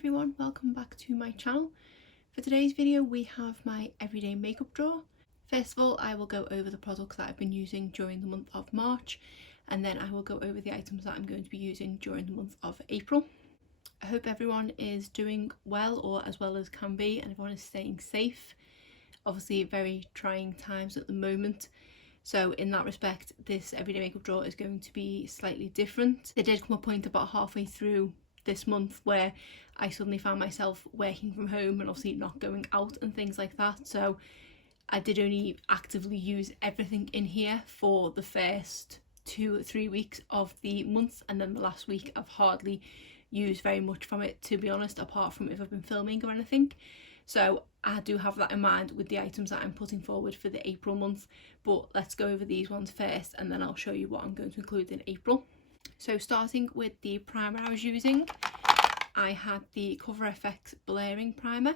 everyone, welcome back to my channel. For today's video we have my everyday makeup drawer. First of all, I will go over the products that I've been using during the month of March, and then I will go over the items that I'm going to be using during the month of April. I hope everyone is doing well, or as well as can be, and everyone is staying safe. Obviously very trying times at the moment, so in that respect this everyday makeup drawer is going to be slightly different. There did come a point about halfway through this month where I suddenly found myself working from home and obviously not going out and things like that, so I did only actively use everything in here for the first 2 or 3 weeks of the month, and then the last week I've hardly used very much from it, to be honest, apart from if I've been filming or anything. So I do have that in mind with the items that I'm putting forward for the April month, but let's go over these ones first and then I'll show you what I'm going to include in April. So starting with the primer I was using, I had the Cover FX Blurring Primer.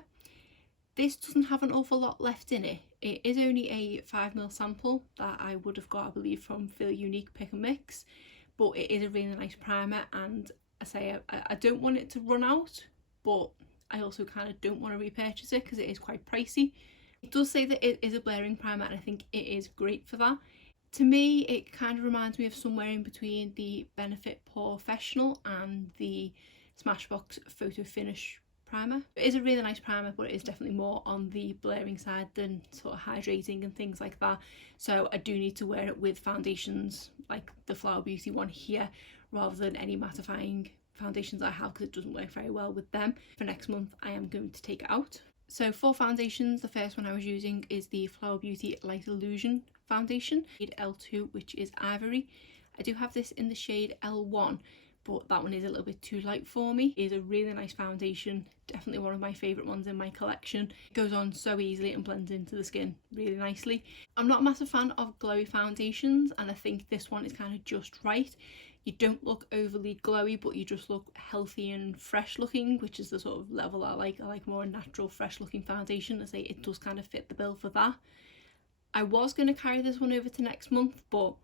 This doesn't have an awful lot left in it. It is only a 5ml sample that I would have got, I believe, from Feel Unique Pick and Mix, but it is a really nice primer, and I don't want it to run out, but I also kind of don't want to repurchase it because it is quite pricey. It does say that it is a blurring primer and I think it is great for that. To me, it kind of reminds me of somewhere in between the Benefit Professional and the Smashbox Photo Finish primer. It is a really nice primer, but it is definitely more on the blurring side than sort of hydrating and things like that. So I do need to wear it with foundations like the Flower Beauty one here, rather than any mattifying foundations I have, because it doesn't work very well with them. For next month I am going to take it out. So for foundations, the first one I was using is the Flower Beauty Light Illusion foundation, shade L2, which is Ivory. I do have this in the shade L1, but that one is a little bit too light for me. It is a really nice foundation, definitely one of my favourite ones in my collection. It goes on so easily and blends into the skin really nicely. I'm not a massive fan of glowy foundations, and I think this one is kind of just right. You don't look overly glowy, but you just look healthy and fresh looking, which is the sort of level I like. I like more natural, fresh looking foundation. I say it does kind of fit the bill for that. I was going to carry this one over to next month, but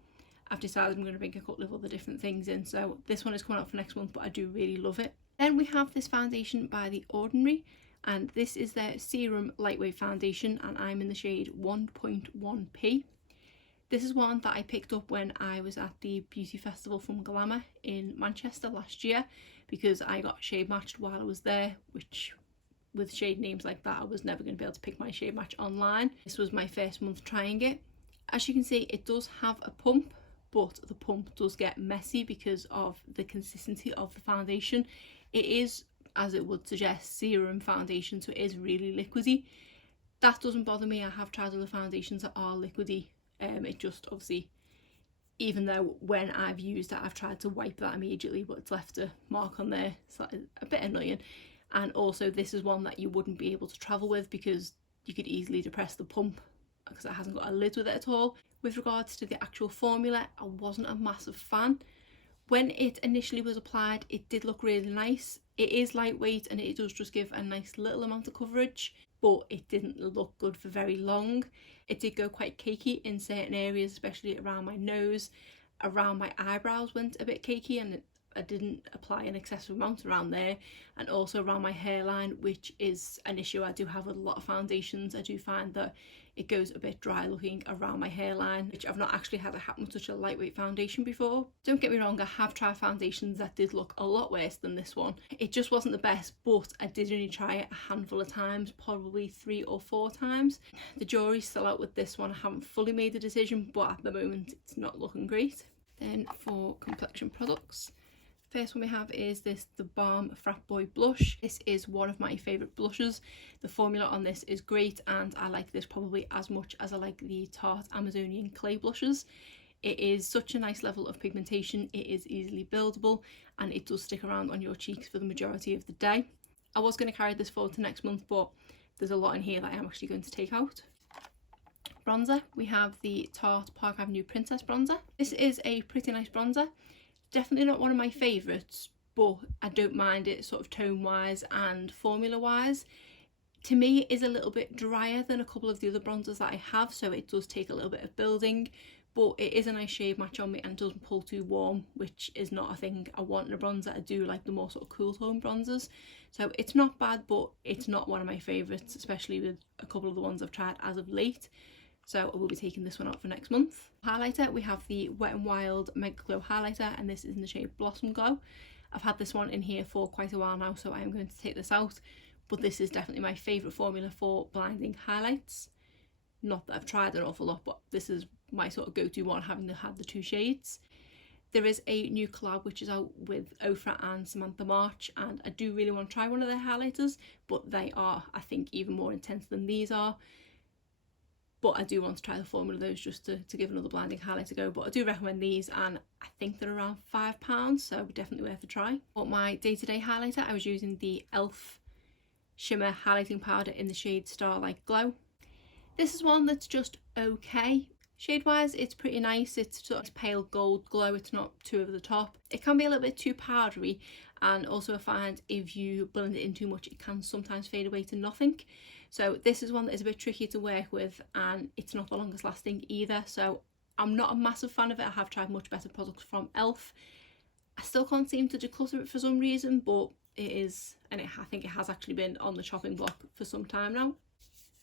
I've decided I'm going to bring a couple of other different things in. So this one is coming out for next month, but I do really love it. Then we have this foundation by The Ordinary, and this is their Serum Lightweight Foundation, and I'm in the shade 1.1p. This is one that I picked up when I was at the beauty festival from Glamour in Manchester last year, because I got shade matched while I was there, which with shade names like that I was never going to be able to pick my shade match online. This was my first month trying it. As you can see, it does have a pump, but the pump does get messy because of the consistency of the foundation. It is, as it would suggest, serum foundation, so it is really liquidy. That doesn't bother me. I have tried other foundations that are liquidy. It just obviously, even though when I've used it I've tried to wipe that immediately, but it's left a mark on there, so that is a bit annoying. And also this is one that you wouldn't be able to travel with because you could easily depress the pump because it hasn't got a lid with it at all. With regards to the actual formula, I wasn't a massive fan. When it initially was applied, it did look really nice. It is lightweight and it does just give a nice little amount of coverage, but it didn't look good for very long. It did go quite cakey in certain areas, especially around my nose. Around my eyebrows went a bit cakey, and I didn't apply an excessive amount around there, and also around my hairline, which is an issue I do have with a lot of foundations. I do find that it goes a bit dry looking around my hairline, which I've not actually had it happen with such a lightweight foundation before. Don't get me wrong, I have tried foundations that did look a lot worse than this one. It just wasn't the best, but I did only try it a handful of times, probably 3 or 4 times. The jury's still out with this one. I haven't fully made the decision, but at the moment it's not looking great. Then for complexion products, first one we have is the Balm Frat Boy Blush. This is one of my favourite blushes. The formula on this is great, and I like this probably as much as I like the Tart Amazonian Clay blushes. It is such a nice level of pigmentation, it is easily buildable, and it does stick around on your cheeks for the majority of the day. I was going to carry this forward to next month, but there's a lot in here that I am actually going to take out. Bronzer, we have the Tarte Park Avenue Princess Bronzer. This is a pretty nice bronzer. Definitely not one of my favourites, but I don't mind it sort of tone wise and formula wise. To me it is a little bit drier than a couple of the other bronzers that I have, so it does take a little bit of building, but it is a nice shade match on me and doesn't pull too warm, which is not a thing I want in a bronzer. I do like the more sort of cool tone bronzers, So it's not bad, but it's not one of my favourites, especially with a couple of the ones I've tried as of late. So I will be taking this one out for next month. Highlighter, we have the Wet n Wild Mega Glow highlighter, and this is in the shade Blossom Glow. I've had this one in here for quite a while now, so I am going to take this out, but this is definitely my favourite formula for blinding highlights. Not that I've tried an awful lot, but this is my sort of go-to one, having had the two shades. There is a new collab which is out with Ofra and Samantha March, and I do really want to try one of their highlighters, but they are, I think, even more intense than these are. But I do want to try the formula of those just to give another blinding highlight a go. But I do recommend these, and I think they're around £5, so definitely worth a try. For my day-to-day highlighter, I was using the e.l.f. Shimmer highlighting powder in the shade Starlight Glow. This is one that's just okay. Shade-wise, it's pretty nice. It's sort of pale gold glow. It's not too over the top. It can be a little bit too powdery, and also I find if you blend it in too much, it can sometimes fade away to nothing. So this is one that is a bit trickier to work with, and it's not the longest lasting either. So I'm not a massive fan of it. I have tried much better products from e.l.f. I still can't seem to declutter it for some reason, but it is, and I think it has actually been on the chopping block for some time now.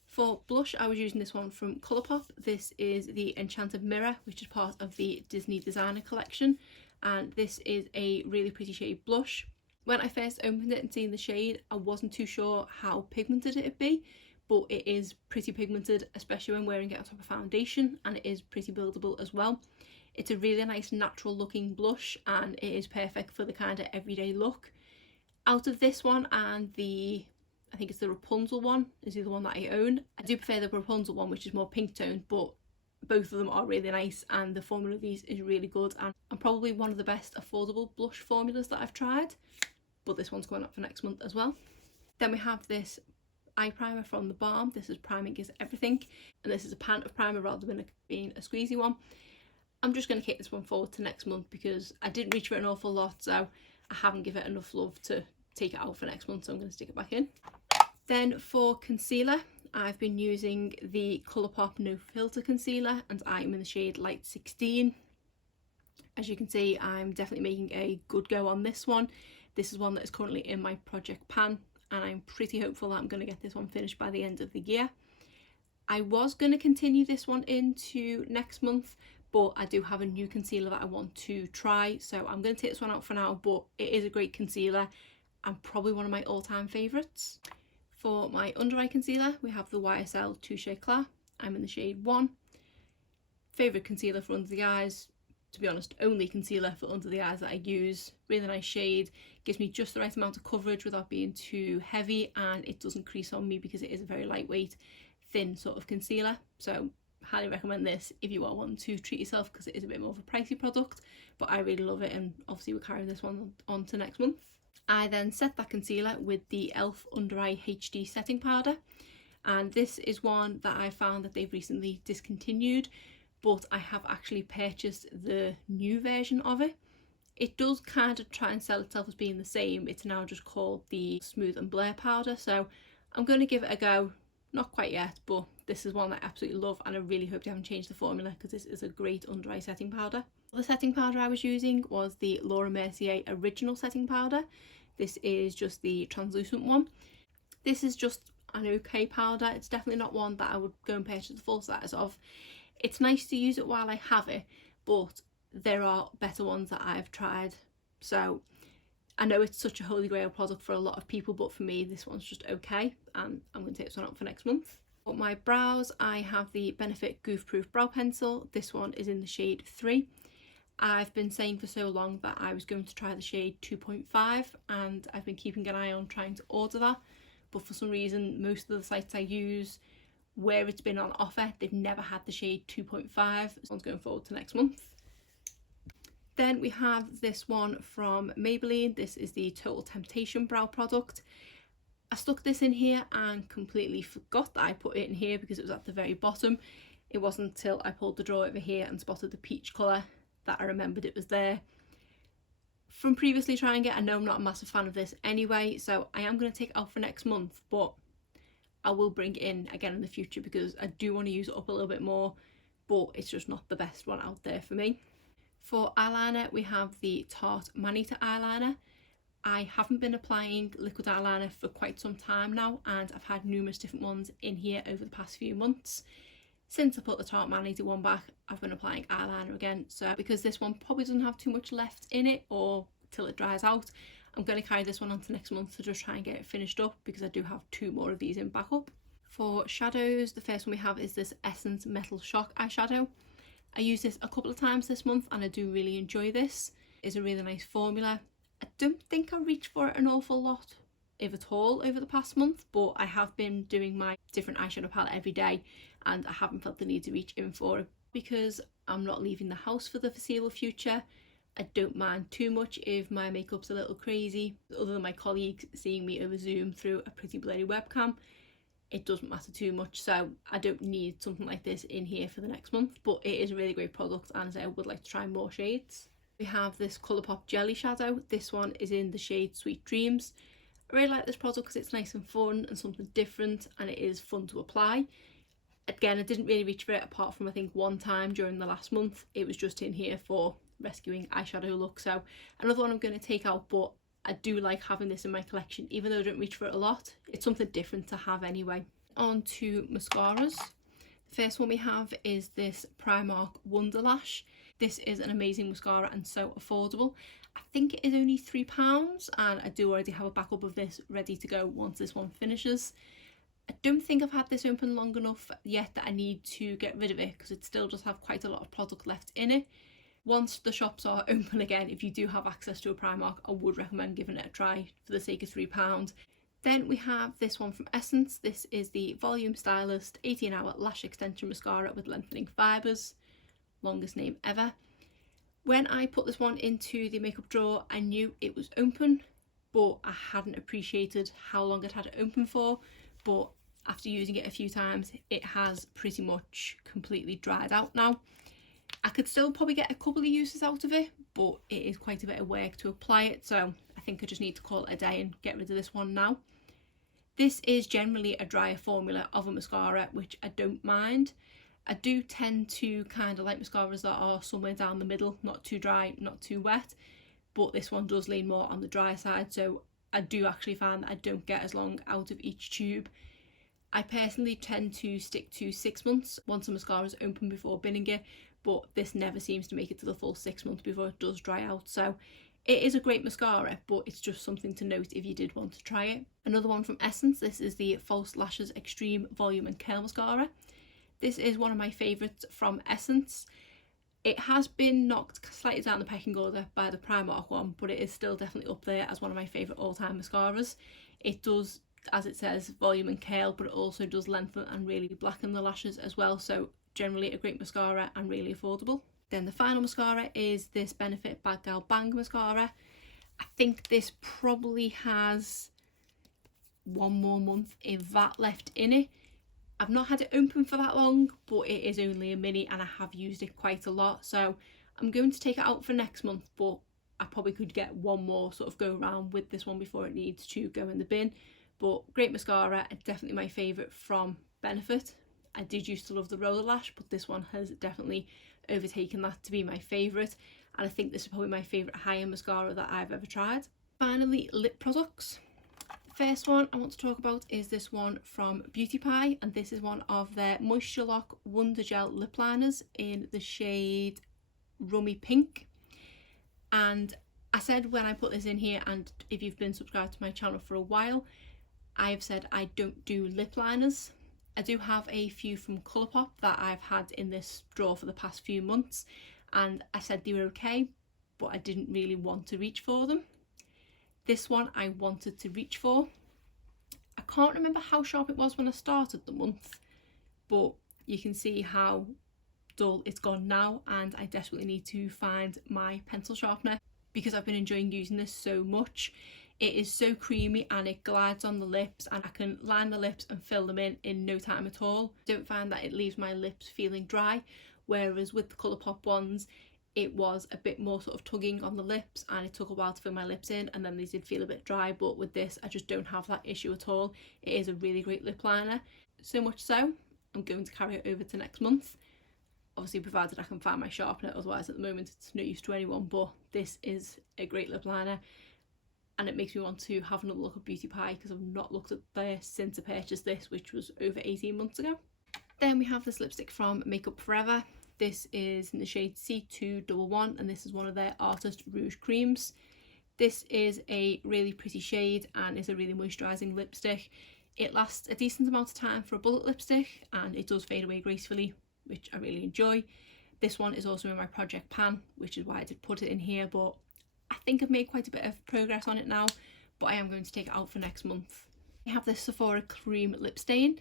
For blush, I was using this one from Colourpop. This is the Enchanted Mirror, which is part of the Disney Designer collection, and this is a really pretty shade blush. When I first opened it and seen the shade, I wasn't too sure how pigmented it'd be, but it is pretty pigmented, especially when wearing it on top of foundation, and it is pretty buildable as well. It's a really nice natural looking blush, and it is perfect for the kind of everyday look. Out of this one and I think it's the Rapunzel one, is the one that I own. I do prefer the Rapunzel one, which is more pink toned, but both of them are really nice, and the formula of these is really good, and probably one of the best affordable blush formulas that I've tried. But this one's going up for next month as well. Then we have this eye primer from the Balm. This is Priming is Everything, and this is a pan of primer rather than being a squeezy one. I'm just going to kick this one forward to next month because I didn't reach for it an awful lot, so I haven't given it enough love to take it out for next month, so I'm going to stick it back in. Then for concealer, I've been using the Colourpop No Filter Concealer, and I am in the shade Light 16. As you can see, I'm definitely making a good go on this one. This is one that is currently in my project pan, and I'm pretty hopeful that I'm going to get this one finished by the end of the year. I was going to continue this one into next month, but I do have a new concealer that I want to try, so I'm going to take this one out for now, but it is a great concealer and probably one of my all-time favourites. For my under eye concealer, we have the YSL Touche Eclat. I'm in the shade 1. Favourite concealer for under the eyes, to be honest, only concealer for under the eyes that I use. Really nice shade, gives me just the right amount of coverage without being too heavy, and it doesn't crease on me because it is a very lightweight, thin sort of concealer. So highly recommend this if you are wanting to treat yourself, because it is a bit more of a pricey product, but I really love it, and obviously we're carrying this one on to next month. I then set that concealer with the e.l.f. Under Eye HD Setting Powder, and this is one that I found that they've recently discontinued, but I have actually purchased the new version of it. It does kind of try and sell itself as being the same. It's now just called the Smooth and Blur Powder, so I'm going to give it a go. Not quite yet, but this is one that I absolutely love, and I really hope they haven't changed the formula because this is a great under eye setting powder. The setting powder I was using was the Laura Mercier Original Setting Powder. This is just the translucent one. This is just an okay powder. It's definitely not one that I would go and purchase the full size of. It's nice to use it while I have it, but there are better ones that I've tried. So I know it's such a holy grail product for a lot of people, but for me this one's just okay, and I'm going to take this one up for next month. For my brows, I have the Benefit Goof Proof Brow Pencil. This one is in the shade 3. I've been saying for so long that I was going to try the shade 2.5, and I've been keeping an eye on trying to order that, but for some reason most of the sites I use where it's been on offer, they've never had the shade 2.5. This one's going forward to next month. Then we have this one from Maybelline. This is the Total Temptation brow product. I stuck this in here and completely forgot that I put it in here because it was at the very bottom. It wasn't until I pulled the drawer over here and spotted the peach colour that I remembered it was there. From previously trying it, I know I'm not a massive fan of this anyway, so I am going to take it out for next month, but I will bring it in again in the future because I do want to use it up a little bit more, but it's just not the best one out there for me. For eyeliner, we have the Tart Manizer eyeliner. I haven't been applying liquid eyeliner for quite some time now, and I've had numerous different ones in here over the past few months. Since I put the Tart Manizer one back, I've been applying eyeliner again. So because this one probably doesn't have too much left in it, or till it dries out, I'm going to carry this one on to next month to just try and get it finished up, because I do have 2 more of these in backup. For shadows, the first one we have is this Essence Metal Shock eyeshadow. I used this a couple of times this month and I do really enjoy this. It's a really nice formula. I don't think I reached for it an awful lot, if at all, over the past month, but I have been doing my different eyeshadow palette every day and I haven't felt the need to reach in for it because I'm not leaving the house for the foreseeable future. I don't mind too much if my makeup's a little crazy, other than my colleagues seeing me over Zoom through a pretty blurry webcam. It doesn't matter too much, so I don't need something like this in here for the next month, but it is a really great product and I would like to try more shades. We have this Colourpop Jelly Shadow. This one is in the shade Sweet Dreams. I really like this product because it's nice and fun and something different, and it is fun to apply. Again, I didn't really reach for it apart from I think one time during the last month. It was just in here for rescuing eyeshadow look, so another one I'm going to take out, but I do like having this in my collection even though I don't reach for it a lot. It's something different to have anyway. On to mascaras. The first one we have is this Primark Wonder Lash. This is an amazing mascara and so affordable. I think it is only £3 and I do already have a backup of this ready to go once this one finishes. I don't think I've had this open long enough yet that I need to get rid of it because it still does have quite a lot of product left in it. Once the shops are open again, if you do have access to a Primark, I would recommend giving it a try for the sake of £3. Then we have this one from Essence. This is the Volume Stylist 18-Hour Lash Extension Mascara with Lengthening Fibres. Longest name ever. When I put this one into the makeup drawer, I knew it was open, but I hadn't appreciated how long it had it open for. But after using it a few times, it has pretty much completely dried out now. I could still probably get a couple of uses out of it, but it is quite a bit of work to apply it, so I think I just need to call it a day and get rid of this one now. This is generally a drier formula of a mascara, which I don't mind. I do tend to kind of like mascaras that are somewhere down the middle, not too dry, not too wet, but this one does lean more on the dry side, so I do actually find that I don't get as long out of each tube. I personally tend to stick to 6 months once a mascara is open before binning it, but this never seems to make it to the full 6 months before it does dry out, so it is a great mascara, but it's just something to note if you did want to try it. Another one from Essence, this is the False Lashes Extreme Volume and Curl Mascara. This is one of my favourites from Essence. It has been knocked slightly down the pecking order by the Primark one, but it is still definitely up there as one of my favourite all-time mascaras. It does, as it says, volume and curl, but it also does lengthen and really blacken the lashes as well, so generally a great mascara and really affordable. Then the final mascara is this Benefit Bad Girl Bang mascara. I think this probably has 1 more month if that left in it. I've not had it open for that long, but it is only a mini and I have used it quite a lot, so I'm going to take it out for next month, but I probably could get 1 more sort of go around with this one before it needs to go in the bin. But great mascara, definitely my favourite from Benefit. I did used to love the Roller Lash, but this one has definitely overtaken that to be my favourite, and I think this is probably my favourite high-end mascara that I've ever tried. Finally, lip products. First one I want to talk about is this one from Beauty Pie, and this is one of their Moisture Lock Wonder Gel lip liners in the shade Rummy Pink. And I said when I put this in here, and if you've been subscribed to my channel for a while, I've said I don't do lip liners. I do have a few from Colourpop that I've had in this drawer for the past few months, and I said they were okay, but I didn't really want to reach for them. This one I wanted to reach for. I can't remember how sharp it was when I started the month, but you can see how dull it's gone now, and I desperately need to find my pencil sharpener because I've been enjoying using this so much. It is so creamy and it glides on the lips, and I can line the lips and fill them in no time at all. I don't find that it leaves my lips feeling dry, whereas with the Colourpop ones it was a bit more sort of tugging on the lips and it took a while to fill my lips in, and then they did feel a bit dry, but with this I just don't have that issue at all. It is a really great lip liner, so much so I'm going to carry it over to next month, obviously provided I can find my sharpener, otherwise at the moment it's no use to anyone, but this is a great lip liner. and it makes me want to have another look at Beauty Pie because I've not looked at this since I purchased this, which was over 18 months ago. Then we have this lipstick from Makeup Forever. This is in the shade C211 and this is one of their Artist Rouge creams. This is a really pretty shade and is a really moisturising lipstick. It lasts a decent amount of time for a bullet lipstick and it does fade away gracefully, which I really enjoy. This one is also in my project pan, which is why I did put it in here, but I think I've made quite a bit of progress on it now, but I am going to take it out for next month. I have this Sephora cream lip stain.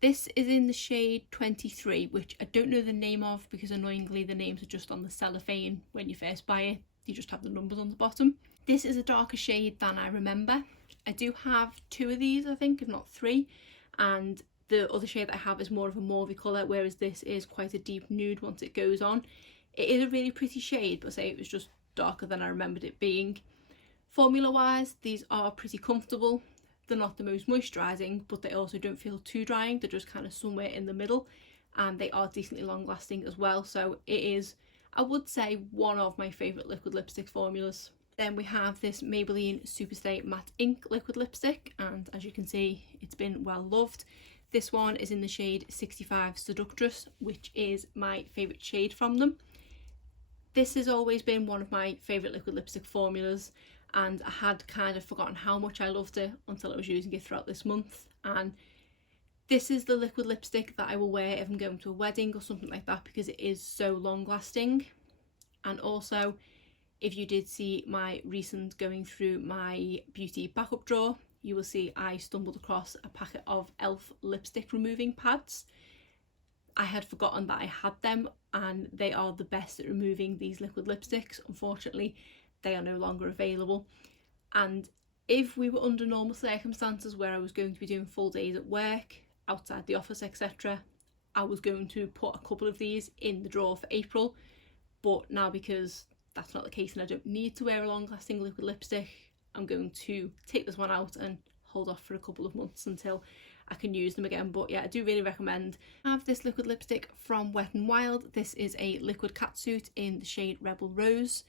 This is in the shade 23, which I don't know the name of because annoyingly the names are just on the cellophane when you first buy it. You just have the numbers on the bottom. This is a darker shade than I remember. I do have 2 of these, I think, if not 3, and the other shade that I have is more of a mauvey colour, whereas this is quite a deep nude once it goes on. It is a really pretty shade, but say it was just darker than I remembered it being. Formula wise, these are pretty comfortable. They're not the most moisturising, but they also don't feel too drying. They're just kind of somewhere in the middle, and they are decently long lasting as well. So it is, I would say, one of my favourite liquid lipstick formulas. Then we have this Maybelline Superstay Matte Ink liquid lipstick, and as you can see, it's been well loved. This one is in the shade 65 Seductress, which is my favourite shade from them. This has always been one of my favourite liquid lipstick formulas, and I had kind of forgotten how much I loved it until I was using it throughout this month. And this is the liquid lipstick that I will wear if I'm going to a wedding or something like that, because it is so long lasting. And also, if you did see my recent going through my beauty backup drawer, you will see I stumbled across a packet of e.l.f. lipstick removing pads. I had forgotten that I had them, and they are the best at removing these liquid lipsticks. Unfortunately, they are no longer available. And if we were under normal circumstances where I was going to be doing full days at work, outside the office, etc., I was going to put a couple of these in the drawer for April. But now, because that's not the case and I don't need to wear a long lasting liquid lipstick, I'm going to take this one out and hold off for a couple of months until I can use them again. But yeah, I do really recommend. I have this liquid lipstick from Wet n Wild. This is a liquid catsuit in the shade Rebel Rose.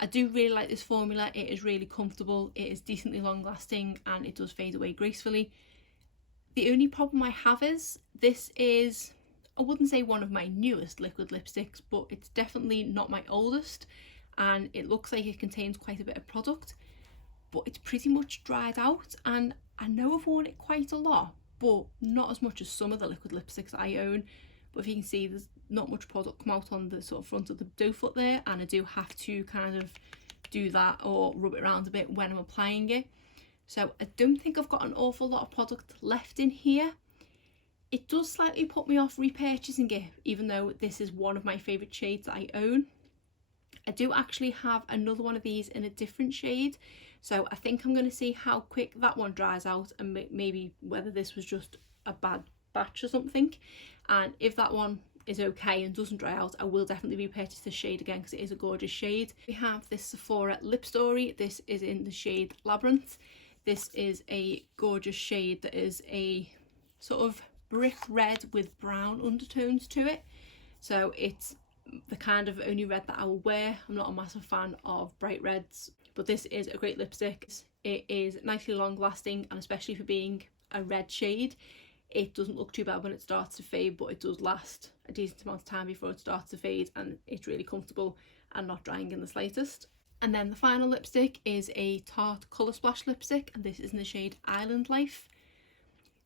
I do really like this formula. It is really comfortable, it is decently long lasting, and it does fade away gracefully. The only problem I have is this is, I wouldn't say one of my newest liquid lipsticks, but it's definitely not my oldest, and it looks like it contains quite a bit of product, but it's pretty much dried out. And I know I've worn it quite a lot, but not as much as some of the liquid lipsticks I own. But if you can see, there's not much product come out on the sort of front of the doe foot there, and I do have to kind of do that or rub it around a bit when I'm applying it. So I don't think I've got an awful lot of product left in here. It does slightly put me off repurchasing it, even though this is one of my favourite shades that I own. I do actually have another one of these in a different shade, so I think I'm going to see how quick that one dries out and maybe whether this was just a bad batch or something. And if that one is okay and doesn't dry out, I will definitely repurchase this shade again because it is a gorgeous shade. We have this Sephora Lip Story. This is in the shade Labyrinth. This is a gorgeous shade that is a sort of brick red with brown undertones to it. So it's the kind of only red that I will wear. I'm not a massive fan of bright reds, but this is a great lipstick. It is nicely long lasting, and especially for being a red shade, it doesn't look too bad when it starts to fade, but it does last a decent amount of time before it starts to fade, and it's really comfortable and not drying in the slightest. And then the final lipstick is a Tarte Colour Splash lipstick, and this is in the shade Island Life.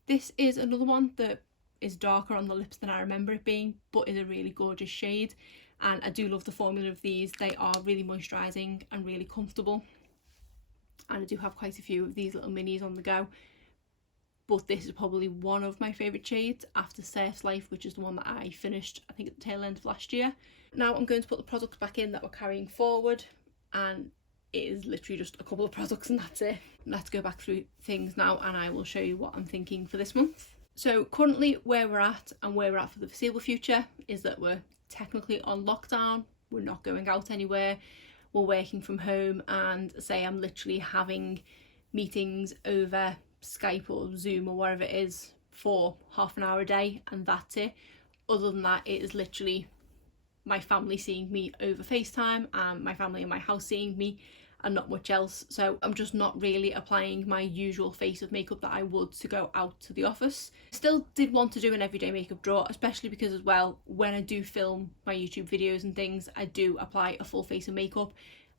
This is another one that is darker on the lips than I remember it being, but is a really gorgeous shade, and I do love the formula of these. They are really moisturising and really comfortable, and I do have quite a few of these little minis on the go, but this is probably one of my favourite shades after Surf's Life, which is the one that I finished I think at the tail end of last year. Now I'm going to put the products back in that we're carrying forward, and it is literally just a couple of products and that's it. Let's go back through things now and I will show you what I'm thinking for this month. So currently where we're at and where we're at for the foreseeable future is that we're technically on lockdown. We're not going out anywhere. We're working from home, and say I'm literally having meetings over Skype or Zoom or wherever it is for half an hour a day, and that's it. Other than that, it is literally my family seeing me over FaceTime and my family in my house seeing me, and not much else. So I'm just not really applying my usual face of makeup that I would to go out to the office. Still did want to do an everyday makeup drawer, especially because as well, when I do film my YouTube videos and things, I do apply a full face of makeup.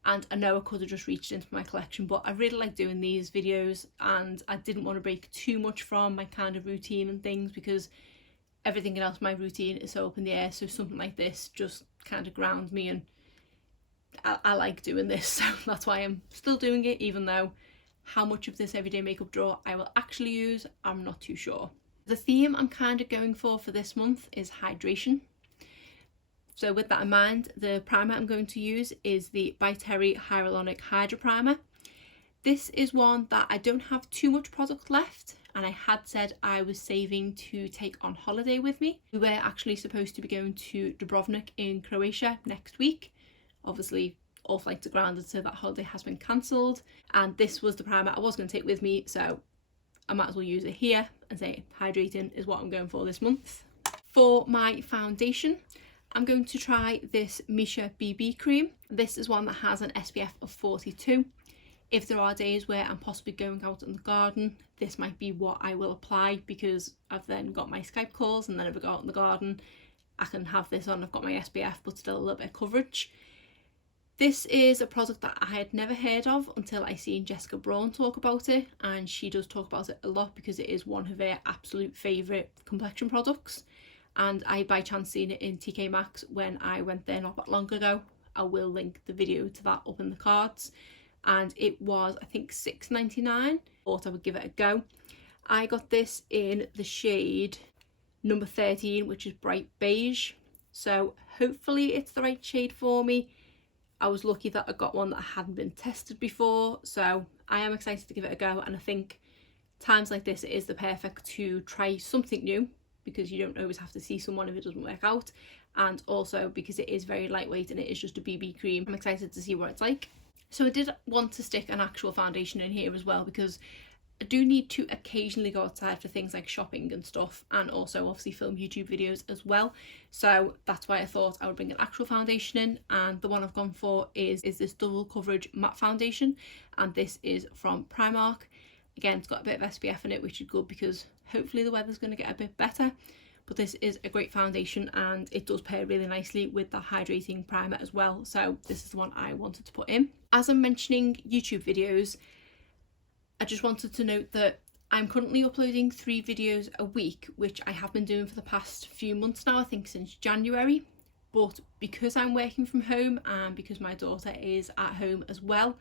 And I know I could have just reached into my collection, but I really like doing these videos and I didn't want to break too much from my kind of routine and things, because everything else, my routine is so up in the air. So something like this just kind of grounds me, and I like doing this, so that's why I'm still doing it, even though how much of this everyday makeup drawer I will actually use, I'm not too sure. The theme I'm kind of going for this month is hydration. So with that in mind, the primer I'm going to use is the By Terry Hyaluronic Hydra Primer. This is one that I don't have too much product left, and I had said I was saving to take on holiday with me. We were actually supposed to be going to Dubrovnik in Croatia next week. Obviously all flights are grounded, so that holiday has been cancelled, and this was the primer I was going to take with me, so I might as well use it here and say hydrating is what I'm going for this month. For my foundation, I'm going to try this Misha BB cream. This is one that has an SPF of 42. If there are days where I'm possibly going out in the garden, this might be what I will apply, because I've then got my Skype calls, and then if I go out in the garden I can have this on. I've got my SPF but still a little bit of coverage. This is a product that I had never heard of until I seen Jessica Braun talk about it, and she does talk about it a lot because it is one of her absolute favourite complexion products, and I by chance seen it in TK Maxx when I went there not that long ago. I will link the video to that up in the cards, and it was I think £6.99. Thought I would give it a go. I got this in the shade number 13, which is bright beige, so hopefully it's the right shade for me. I was lucky that I got one that hadn't been tested before, so I am excited to give it a go, and I think times like this it is the perfect to try something new, because you don't always have to see someone if it doesn't work out, and also because it is very lightweight and it is just a BB cream. I'm excited to see what it's like. So I did want to stick an actual foundation in here as well, because I do need to occasionally go outside for things like shopping and stuff, and also obviously film YouTube videos as well. So that's why I thought I would bring an actual foundation in, and the one I've gone for is this double coverage matte foundation, and this is from Primark. Again, it's got a bit of SPF in it, which is good because hopefully the weather's going to get a bit better. But this is a great foundation, and it does pair really nicely with the hydrating primer as well. So this is the one I wanted to put in. As I'm mentioning YouTube videos, I just wanted to note that I'm currently uploading 3 videos a week, which I have been doing for the past few months now, I think since January. But because I'm working from home and because my daughter is at home as well,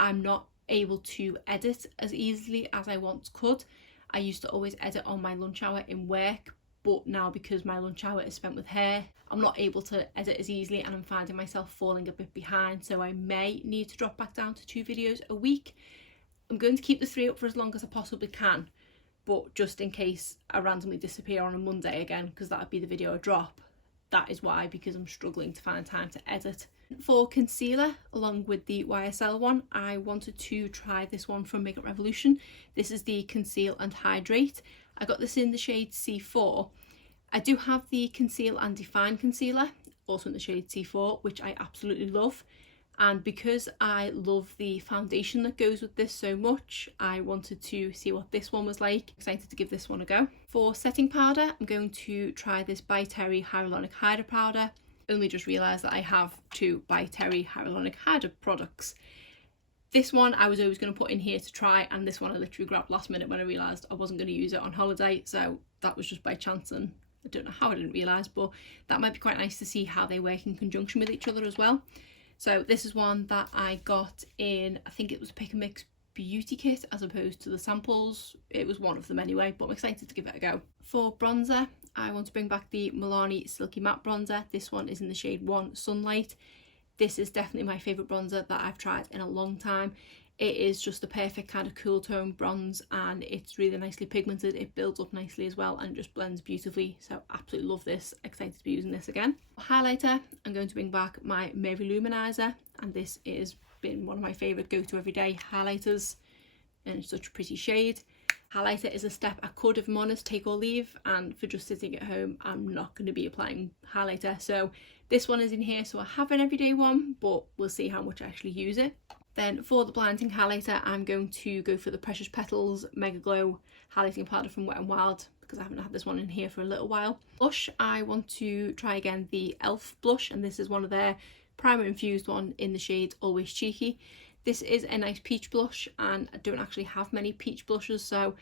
I'm not able to edit as easily as I once could. I used to always edit on my lunch hour in work, but now because my lunch hour is spent with her, I'm not able to edit as easily, and I'm finding myself falling a bit behind, so I may need to drop back down to 2 videos a week. I'm going to keep the 3 up for as long as I possibly can, but just in case I randomly disappear on a Monday again, because that would be the video I drop, that is why, because I'm struggling to find time to edit. For concealer, along with the YSL one, I wanted to try this one from Makeup Revolution. This is the Conceal and Hydrate. I got this in the shade C4. I do have the Conceal and Define concealer, also in the shade C4, which I absolutely love. And because I love the foundation that goes with this so much, I wanted to see what this one was like. Excited to give this one a go. For setting powder, I'm going to try this By Terry Hyaluronic Hydra powder. Only just realised that I have 2 By Terry Hyaluronic Hydra products. This one I was always going to put in here to try, and this one I literally grabbed last minute when I realised I wasn't going to use it on holiday, so that was just by chance, and I don't know how I didn't realise, but that might be quite nice to see how they work in conjunction with each other as well. So this is one that I got in, I think it was a Pick and Mix beauty kit as opposed to the samples. It was one of them anyway, but I'm excited to give it a go. For bronzer, I want to bring back the Milani Silky Matte Bronzer. This one is in the shade 1 Sunlight. This is definitely my favourite bronzer that I've tried in a long time. It is just the perfect kind of cool tone bronze, and it's really nicely pigmented. It builds up nicely as well and just blends beautifully, so absolutely love this. Excited to be using this again. For highlighter, I'm going to bring back my Mary Lou Manizer, and this has been one of my favourite go-to everyday highlighters, and it's such a pretty shade. Highlighter is a step I could, if I'm honest, take or leave, and for just sitting at home I'm not going to be applying highlighter, so this one is in here, so I have an everyday one, but we'll see how much I actually use it. Then for the blinding highlighter, I'm going to go for the Precious Petals Mega Glow highlighting powder from Wet n Wild, because I haven't had this one in here for a little while. Blush, I want to try again the e.l.f. blush, and this is one of their primer infused one in the shade Always Cheeky. This is a nice peach blush, and I don't actually have many peach blushes, so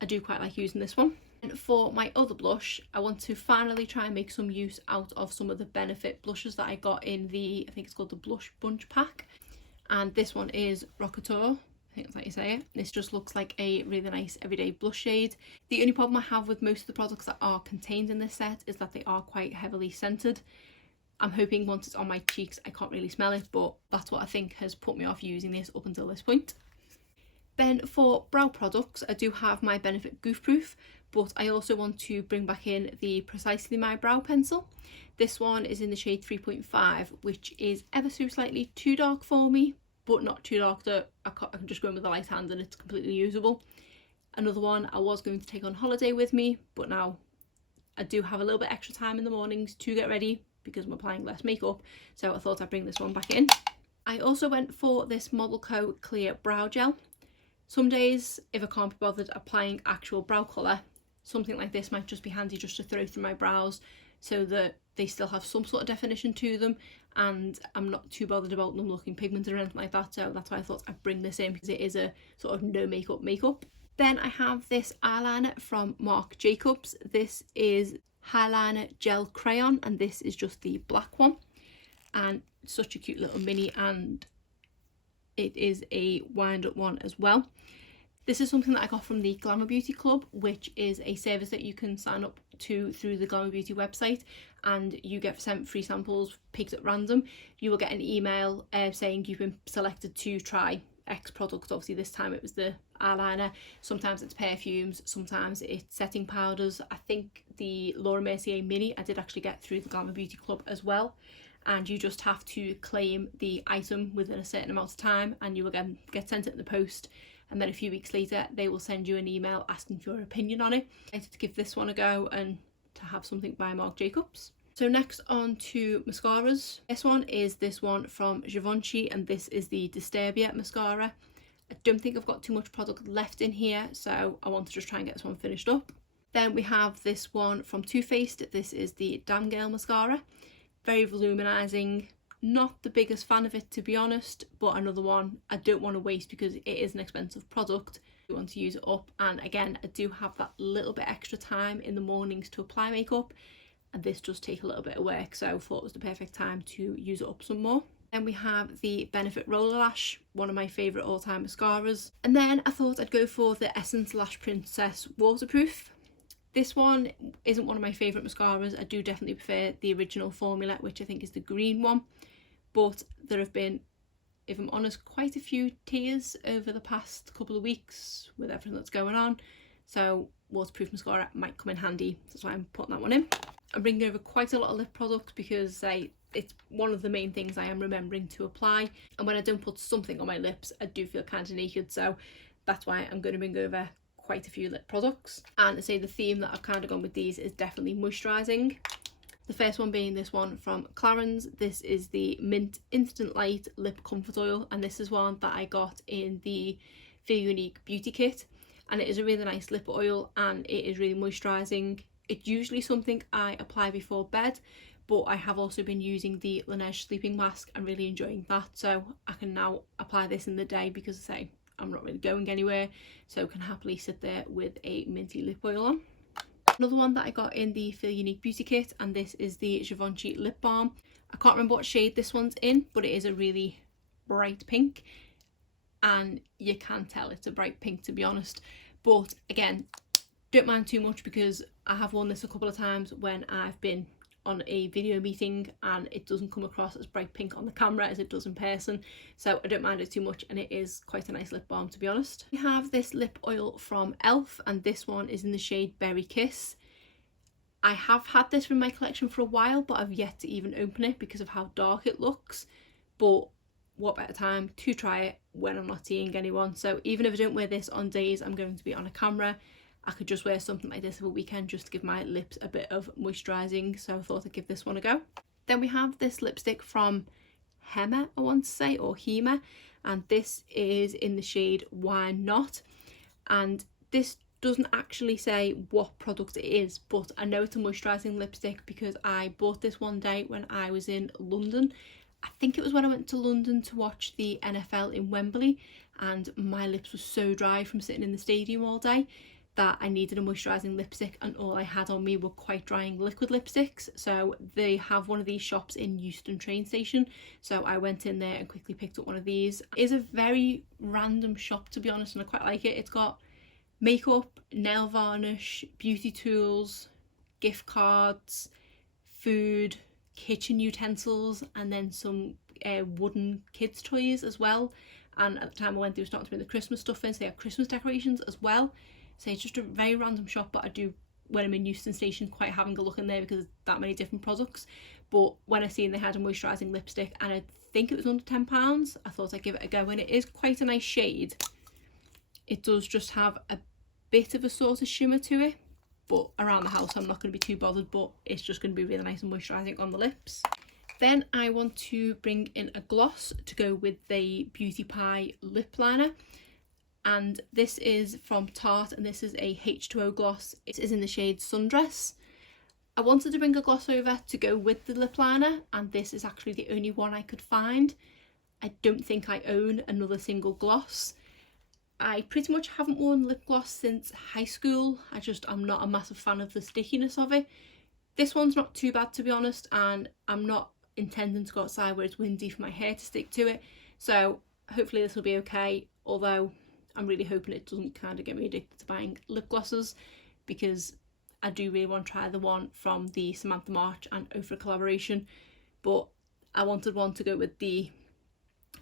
I do quite like using this one. And for my other blush, I want to finally try and make some use out of some of the Benefit blushes that I got in the, I think it's called the Blush Bunch pack. And this one is Rockateur, I think that's how you say it. This just looks like a really nice everyday blush shade. The only problem I have with most of the products that are contained in this set is that they are quite heavily scented. I'm hoping once it's on my cheeks I can't really smell it, but that's what I think has put me off using this up until this point. Then for brow products, I do have my Benefit Goof Proof, but I also want to bring back in the Precisely My Brow Pencil. This one is in the shade 3.5, which is ever so slightly too dark for me, but not too dark that I can just go in with a light hand and it's completely usable. Another one I was going to take on holiday with me, but now I do have a little bit extra time in the mornings to get ready because I'm applying less makeup, so I thought I'd bring this one back in. I also went for this Model Co Clear Brow Gel. Some days, if I can't be bothered applying actual brow colour, something like this might just be handy just to throw through my brows so that they still have some sort of definition to them, and I'm not too bothered about them looking pigmented or anything like that, so that's why I thought I'd bring this in, because it is a sort of no makeup. Then I have this eyeliner from Marc Jacobs. This is Highliner Gel Crayon, and this is just the black one, and such a cute little mini, and it is a wind up one as well. This is something that I got from the Glamour Beauty Club, which is a service that you can sign up to through the Glamour Beauty website, and you get sent free samples picked at random. You will get an email saying you've been selected to try X product. Obviously this time it was the eyeliner. Sometimes it's perfumes, sometimes it's setting powders. I think the Laura Mercier mini I did actually get through the Glamour Beauty Club as well, and you just have to claim the item within a certain amount of time and you will get sent it in the post, and then a few weeks later they will send you an email asking for your opinion on it. I decided to give this one a go and to have something by Marc Jacobs. So next on to mascaras. This one is this one from Givenchy, and this is the Disturbia Mascara. I don't think I've got too much product left in here, so I want to just try and get this one finished up. Then we have this one from Too Faced. This is the Damn Girl Mascara. Very voluminizing. Not the biggest fan of it, to be honest, but another one I don't want to waste because it is an expensive product. I want to use it up, and again I do have that little bit extra time in the mornings to apply makeup, and this does take a little bit of work, so I thought it was the perfect time to use it up some more. Then we have the Benefit Roller Lash, one of my favourite all-time mascaras. And then I thought I'd go for the Essence Lash Princess Waterproof. This one isn't one of my favourite mascaras. I do definitely prefer the original formula, which I think is the green one. But there have been, if I'm honest, quite a few tears over the past couple of weeks with everything that's going on. So waterproof mascara might come in handy. That's why I'm putting that one in. I'm bringing over quite a lot of lip products because it's one of the main things I am remembering to apply. And when I don't put something on my lips, I do feel kind of naked. So that's why I'm going to bring over quite a few lip products. And I say the theme that I've kind of gone with these is definitely moisturising. The first one being this one from Clarins. This is the Mint Instant Light Lip Comfort Oil, and this is one that I got in the Feel Unique Beauty Kit, and it is a really nice lip oil and it is really moisturising. It's usually something I apply before bed, but I have also been using the Laneige sleeping mask and really enjoying that, so I can now apply this in the day because I say I'm not really going anywhere, so I can happily sit there with a minty lip oil on. Another one that I got in the Feel Unique Beauty Kit, and this is the Givenchy Lip Balm. I can't remember what shade this one's in, but it is a really bright pink, and you can tell it's a bright pink, to be honest. But again, don't mind too much because I have worn this a couple of times when I've been on a video meeting and it doesn't come across as bright pink on the camera as it does in person, so I don't mind it too much, and it is quite a nice lip balm, to be honest. We have this lip oil from e.l.f. and this one is in the shade Berry Kiss. I have had this from my collection for a while, but I've yet to even open it because of how dark it looks, but what better time to try it when I'm not seeing anyone. So even if I don't wear this on days I'm going to be on a camera, I could just wear something like this for a weekend just to give my lips a bit of moisturising, so I thought I'd give this one a go. Then we have this lipstick from Hema, I want to say, or Hema, and this is in the shade Why Not. And this doesn't actually say what product it is, but I know it's a moisturising lipstick because I bought this one day when I was in London. I think it was when I went to London to watch the NFL in Wembley, and my lips were so dry from sitting in the stadium all day that I needed a moisturising lipstick, and all I had on me were quite drying liquid lipsticks. So they have one of these shops in Euston train station, so I went in there and quickly picked up one of these. It is a very random shop, to be honest, and I quite like it. It's got makeup, nail varnish, beauty tools, gift cards, food, kitchen utensils, and then some wooden kids toys as well. And at the time I went, they were starting to bring the Christmas stuff in, so they have Christmas decorations as well. So it's just a very random shop, but I do, when I'm in Euston Station, quite having a look in there because there's that many different products. But when I seen they had a moisturising lipstick and I think it was under £10, I thought I'd give it a go, and it is quite a nice shade. It does just have a bit of a sort of shimmer to it, but around the house I'm not going to be too bothered, but it's just going to be really nice and moisturising on the lips. Then I want to bring in a gloss to go with the Beauty Pie lip liner, and this is from Tarte, and this is a H2O gloss. It is in the shade Sundress. I wanted to bring a gloss over to go with the lip liner, and this is actually the only one I could find. I don't think I own another single gloss. I pretty much haven't worn lip gloss since high school. I'm not a massive fan of the stickiness of it. This one's not too bad, to be honest, and I'm not intending to go outside where it's windy for my hair to stick to it, so hopefully this will be okay, although I'm really hoping it doesn't kind of get me addicted to buying lip glosses, because I do really want to try the one from the Samantha March and Ofra collaboration, but I wanted one to go with the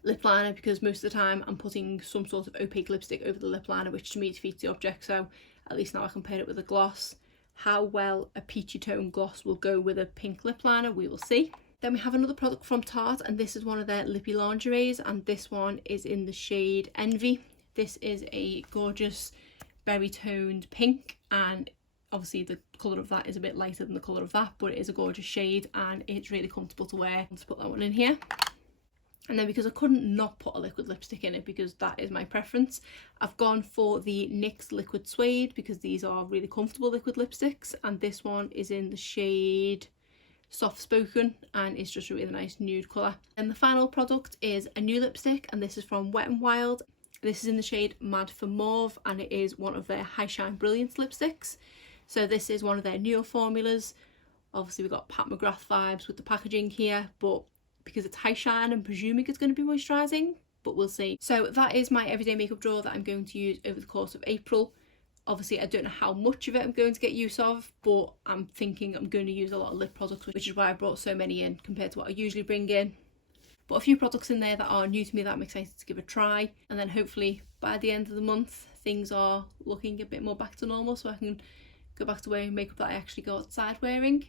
lip liner because most of the time I'm putting some sort of opaque lipstick over the lip liner, which to me defeats the object, so at least now I can pair it with a gloss. How well a peachy tone gloss will go with a pink lip liner, we will see. Then we have another product from Tarte, and this is one of their lippy lingeries, and this one is in the shade Envy. This is a gorgeous berry toned pink, and obviously the colour of that is a bit lighter than the colour of that, but it is a gorgeous shade and it's really comfortable to wear. Let's put that one in here. And then, because I couldn't not put a liquid lipstick in it because that is my preference, I've gone for the NYX Liquid Suede because these are really comfortable liquid lipsticks, and this one is in the shade Soft Spoken and it's just a really nice nude colour. And the final product is a new lipstick, and this is from Wet n Wild. This is in the shade Mad for Mauve, and it is one of their High Shine Brilliance lipsticks. So this is one of their newer formulas. Obviously we've got Pat McGrath vibes with the packaging here, but because it's high shine, I'm presuming it's going to be moisturising, but we'll see. So that is my everyday makeup drawer that I'm going to use over the course of April. Obviously I don't know how much of it I'm going to get use of, but I'm thinking I'm going to use a lot of lip products, which is why I brought so many in compared to what I usually bring in. But a few products in there that are new to me that I'm excited to give a try, and then hopefully by the end of the month things are looking a bit more back to normal, so I can go back to wearing makeup that I actually go outside wearing.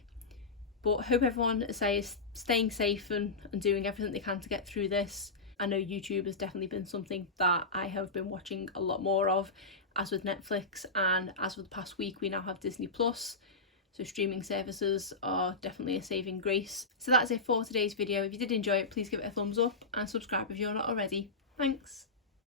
But hope everyone, as I say, is staying safe and doing everything they can to get through this. I know YouTube has definitely been something that I have been watching a lot more of, as with Netflix, and as with the past week we now have Disney Plus. So streaming services are definitely a saving grace. So that's it for today's video. If you did enjoy it, please give it a thumbs up and subscribe if you're not already. Thanks.